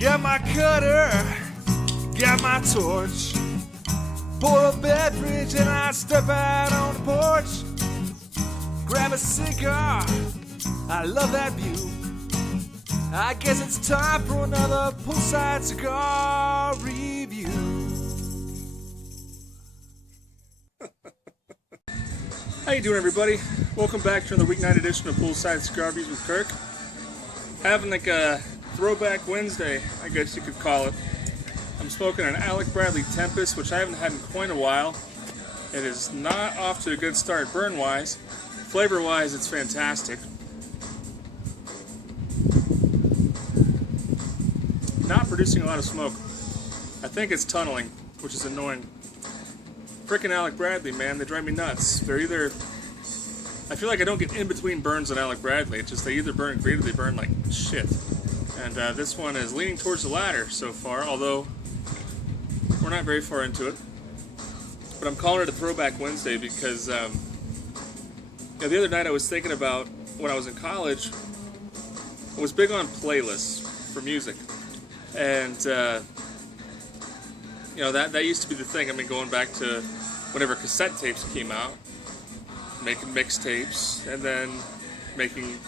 Got my cutter, got my torch. Pour a beverage and I step out on the porch. Grab a cigar, I love that view. I guess it's time for another Poolside cigar review. How you doing, everybody? Welcome back to another weeknight edition of Poolside Cigar Reviews with Kirk. Having like a throwback Wednesday, I guess you could call it. I'm smoking an Alec Tempus, which I haven't had in quite a while. It is not off to a good start burn-wise. Flavor-wise, it's fantastic. Not producing a lot of smoke. I think it's tunneling, which is annoying. Frickin' Alec Bradley, man, they drive me nuts. They're either... I feel like I don't get in between burns on Alec Bradley. It's just they either burn great or they burn like shit. And this one is leaning towards the latter so far, although we're not very far into it. But I'm calling it a Throwback Wednesday because the other night I was thinking about when I was in college, I was big on playlists for music. And, that used to be the thing. I mean, going back to whenever cassette tapes came out, making mixtapes, and then making,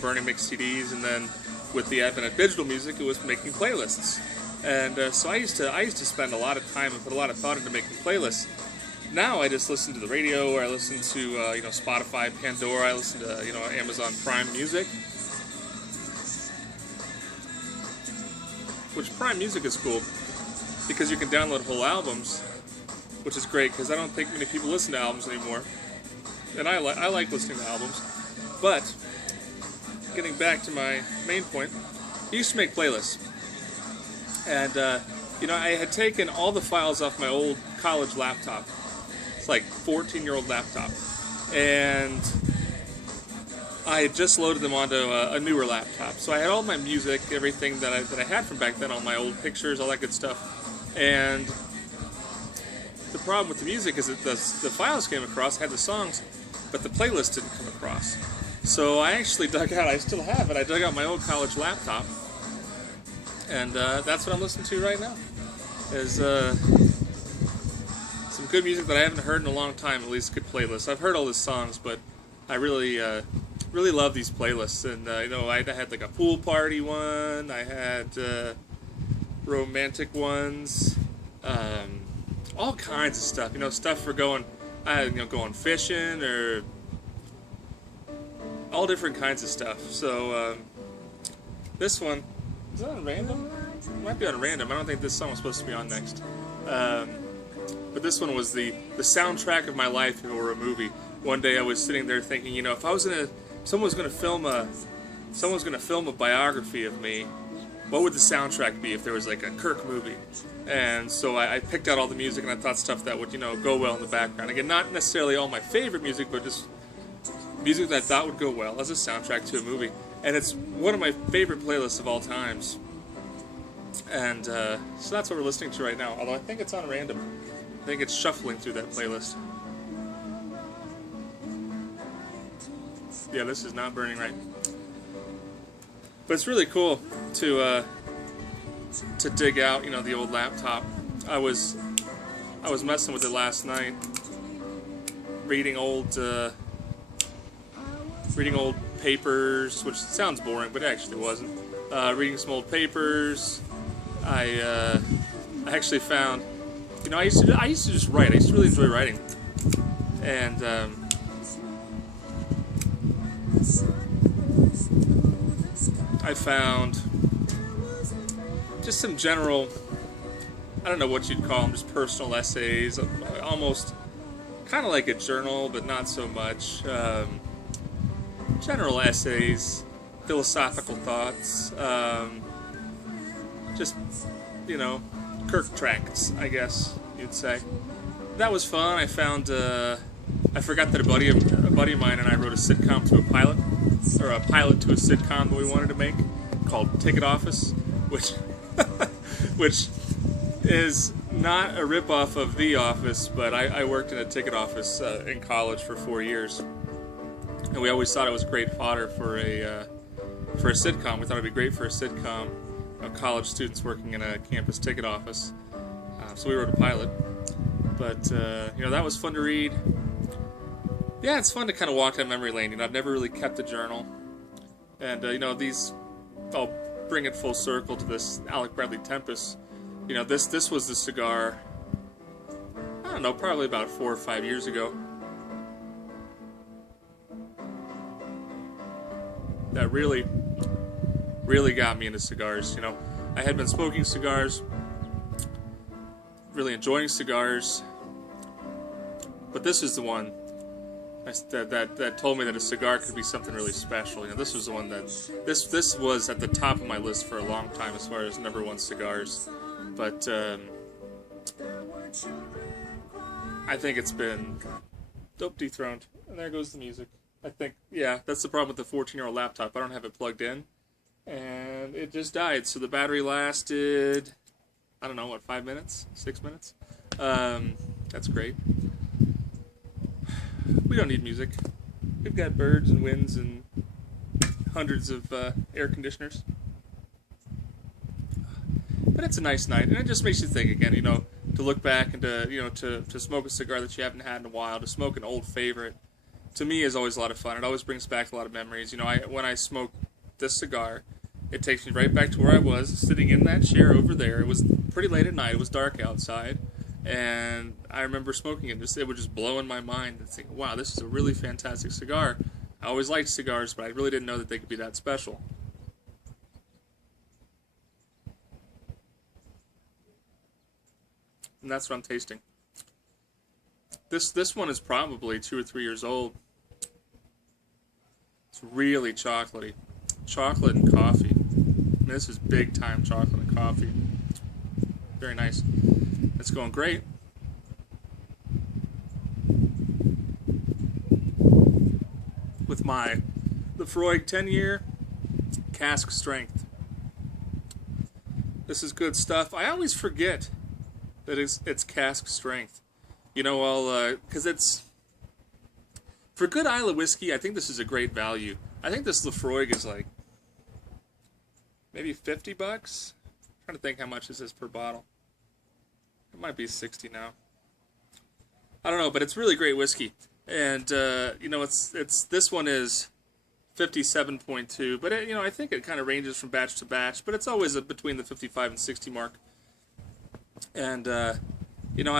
burning mixed CDs, and then with the advent of digital music, it was making playlists. And so I used to spend a lot of time and put a lot of thought into making playlists. Now I just listen to the radio, or I listen to Spotify, Pandora. I listen to Amazon Prime Music, which Prime Music is cool because you can download whole albums, which is great because I don't think many people listen to albums anymore, and I like listening to albums. But getting back to my main point, I used to make playlists. And, I had taken all the files off my old college laptop. It's like 14-year-old laptop. And I had just loaded them onto a newer laptop. So I had all my music, everything that I had from back then, all my old pictures, all that good stuff. And the problem with the music is that the files came across, had the songs, but the playlist didn't come across. So I actually dug out, I still have it, I dug out my old college laptop, and that's what I'm listening to right now, is some good music that I haven't heard in a long time, at least good playlists. I've heard all the songs, but I really love these playlists, and I had like a pool party one, I had romantic ones, all kinds of stuff, stuff for going fishing, or all different kinds of stuff. So this one, is that on random? It might be on random. I don't think this song was supposed to be on next. But this one was the soundtrack of my life if it were a movie. One day I was sitting there thinking, if someone's gonna film a biography of me, what would the soundtrack be if there was like a Kirk movie? And so I picked out all the music, and I thought stuff that would go well in the background. Again, not necessarily all my favorite music, but just music that I thought would go well as a soundtrack to a movie. And it's one of my favorite playlists of all times. And so that's what we're listening to right now, although I think it's on random. I think it's shuffling through that playlist. Yeah, this is not burning right. But it's really cool to dig out, the old laptop. I was messing with it last night, reading old papers, which sounds boring, but it actually wasn't. Reading some old papers. I actually found, I used to just write. I used to really enjoy writing, and I found just some general, I don't know what you'd call them, just personal essays, almost kind of like a journal, but not so much. General essays, philosophical thoughts, just, Kirk tracts, I guess you'd say. That was fun. I found, I forgot that a buddy of mine and I wrote a sitcom to a pilot to a sitcom that we wanted to make called Ticket Office, which is not a ripoff of The Office, but I worked in a ticket office in college for 4 years, and we always thought it was great fodder for a sitcom. We thought it'd be great for a sitcom, college students working in a campus ticket office. So we wrote a pilot. But, that was fun to read. Yeah, it's fun to kind of walk down memory lane. I've never really kept a journal. And, I'll bring it full circle to this Alec Bradley Tempus. This was the cigar, I don't know, probably about 4 or 5 years ago. That really, really got me into cigars. I had been smoking cigars, really enjoying cigars, but this is the one that told me that a cigar could be something really special. This was the one that this was at the top of my list for a long time as far as #1 cigars. But I think it's been dethroned. And there goes the music. I think, yeah, that's the problem with the 14-year-old laptop. I don't have it plugged in, and it just died. So the battery lasted, I don't know, 5 minutes? 6 minutes? That's great. We don't need music. We've got birds and winds and hundreds of air conditioners. But it's a nice night, and it just makes you think again, to look back and to smoke a cigar that you haven't had in a while, to smoke an old favorite. To me, is always a lot of fun. It always brings back a lot of memories. When I smoke this cigar, it takes me right back to where I was, sitting in that chair over there. It was pretty late at night. It was dark outside. And I remember smoking it. It would just blow in my mind and think, wow, this is a really fantastic cigar. I always liked cigars, but I really didn't know that they could be that special. And that's what I'm tasting. This one is probably 2 or 3 years old. It's really chocolatey. Chocolate and coffee. This is big time chocolate and coffee. Very nice. It's going great. With my Laphroaig 10yr cask strength. This is good stuff. I always forget that it's cask strength. Because it's, for good Islay whiskey, I think this is a great value. I think this Laphroaig is like maybe $50. I'm trying to think how much this is per bottle. It might be 60 now. I don't know, but it's really great whiskey. And it's this one is 57.2, but I think it kind of ranges from batch to batch, but it's always between the 55 and 60 mark. And I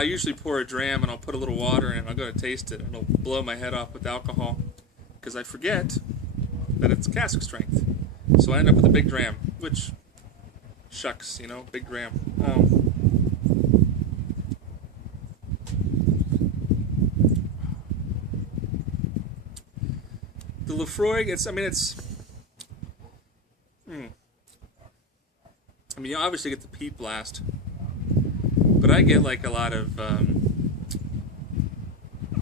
usually pour a dram and I'll put a little water in it and I'll go to taste it and it'll blow my head off with alcohol because I forget that it's cask strength. So I end up with a big dram, which, shucks, big dram. The Laphroaig, you obviously get the peat blast, but I get like a lot of, I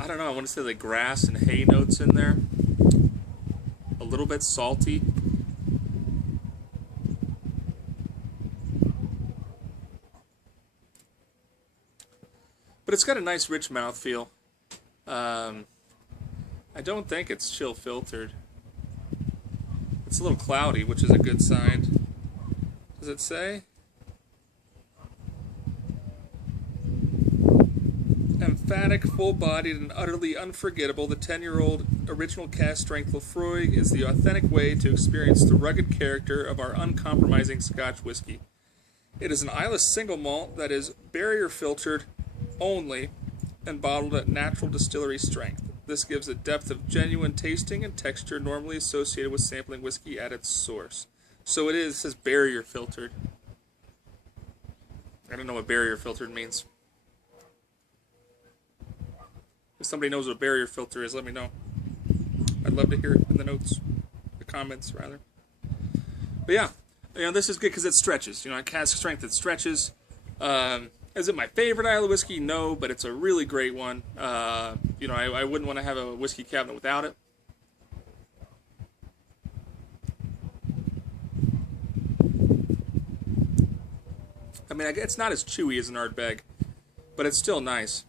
don't know, I want to say like grass and hay notes in there. A little bit salty. But it's got a nice rich mouthfeel. I don't think it's chill filtered. It's a little cloudy, which is a good sign. Does it say? Emphatic, full-bodied, and utterly unforgettable, the 10-year-old original cask-strength Laphroaig is the authentic way to experience the rugged character of our uncompromising Scotch whiskey. It is an Islay single malt that is barrier-filtered only and bottled at natural distillery strength. This gives a depth of genuine tasting and texture normally associated with sampling whiskey at its source. So it says barrier-filtered. I don't know what barrier-filtered means. If somebody knows what a barrier filter is, let me know. I'd love to hear it in the notes, the comments rather. But yeah, this is good because it stretches. At cask strength, it stretches. Is it my favorite Islay whiskey? No, but it's a really great one. I wouldn't want to have a whiskey cabinet without it. It's not as chewy as an Ardbeg, but it's still nice.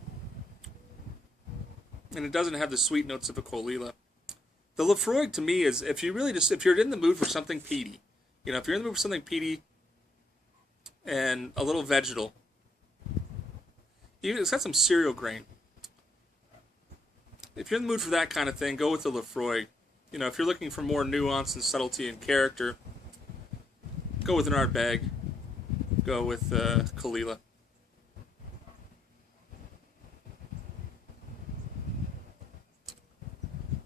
And it doesn't have the sweet notes of a Colilla. The Laphroaig to me is, if you're in the mood for something peaty, if you're in the mood for something peaty, and a little vegetal. It's got some cereal grain. If you're in the mood for that kind of thing, go with the Laphroaig. You know, if you're looking for more nuance and subtlety and character, go with an Ardbeg. Go with Kalila.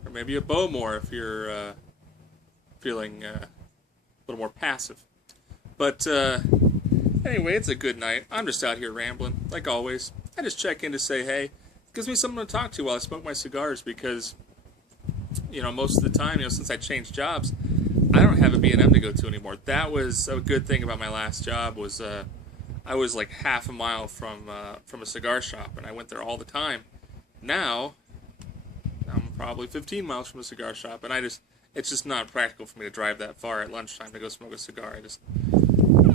Or maybe a Bowmore if you're feeling a little more passive. But anyway, it's a good night. I'm just out here rambling, like always. I just check in to say hey. It gives me something to talk to while I smoke my cigars because, you know, most of the time, you know, since I changed jobs, I don't have a B&M to go to anymore. That was a good thing about my last job was I was like half a mile from a cigar shop, and I went there all the time. Now, I'm probably 15 miles from a cigar shop, and it's just not practical for me to drive that far at lunchtime to go smoke a cigar.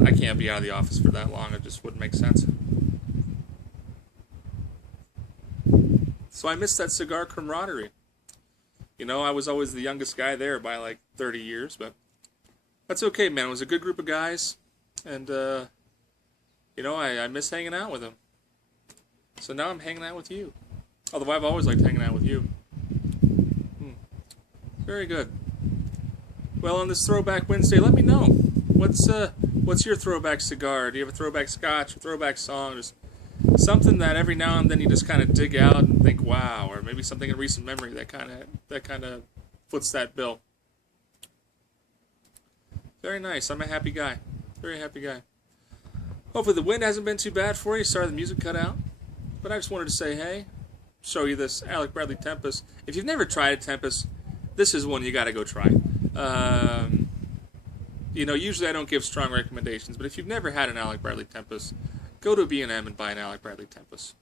I can't be out of the office for that long. It just wouldn't make sense. So I miss that cigar camaraderie. You know, I was always the youngest guy there by like 30 years, but that's okay, man. It was a good group of guys, and, you know, I miss hanging out with them. So now I'm hanging out with you. Although I've always liked hanging out with you. Very good. Well, on this Throwback Wednesday, let me know. What's your throwback cigar? Do you have a throwback scotch, a throwback song? Just something that every now and then you just kind of dig out and think, wow, or maybe something in recent memory that kind of foots that bill. Very nice. I'm a happy guy. Very happy guy. Hopefully the wind hasn't been too bad for you. Sorry the music cut out. But I just wanted to say, hey, show you this Alec Bradley Tempus. If you've never tried a Tempus, this is one you got to go try. You know, usually I don't give strong recommendations, but if you've never had an Alec Bradley Tempus, go to a B&M and buy an Alec Bradley Tempus.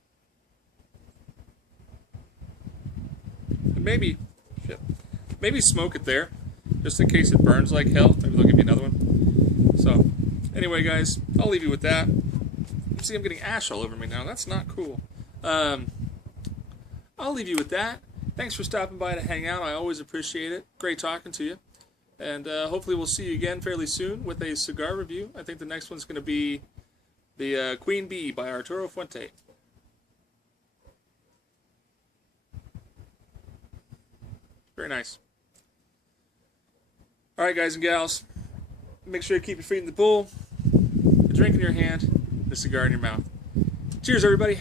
And maybe smoke it there, just in case it burns like hell. Maybe they'll give you another one. So, anyway, guys, I'll leave you with that. See, I'm getting ash all over me now. That's not cool. I'll leave you with that. Thanks for stopping by to hang out. I always appreciate it. Great talking to you. And hopefully we'll see you again fairly soon with a cigar review. I think the next one's going to be the Queen Bee by Arturo Fuente. Very nice. Alright, guys and gals. Make sure you keep your feet in the pool, a drink in your hand, and a cigar in your mouth. Cheers, everybody.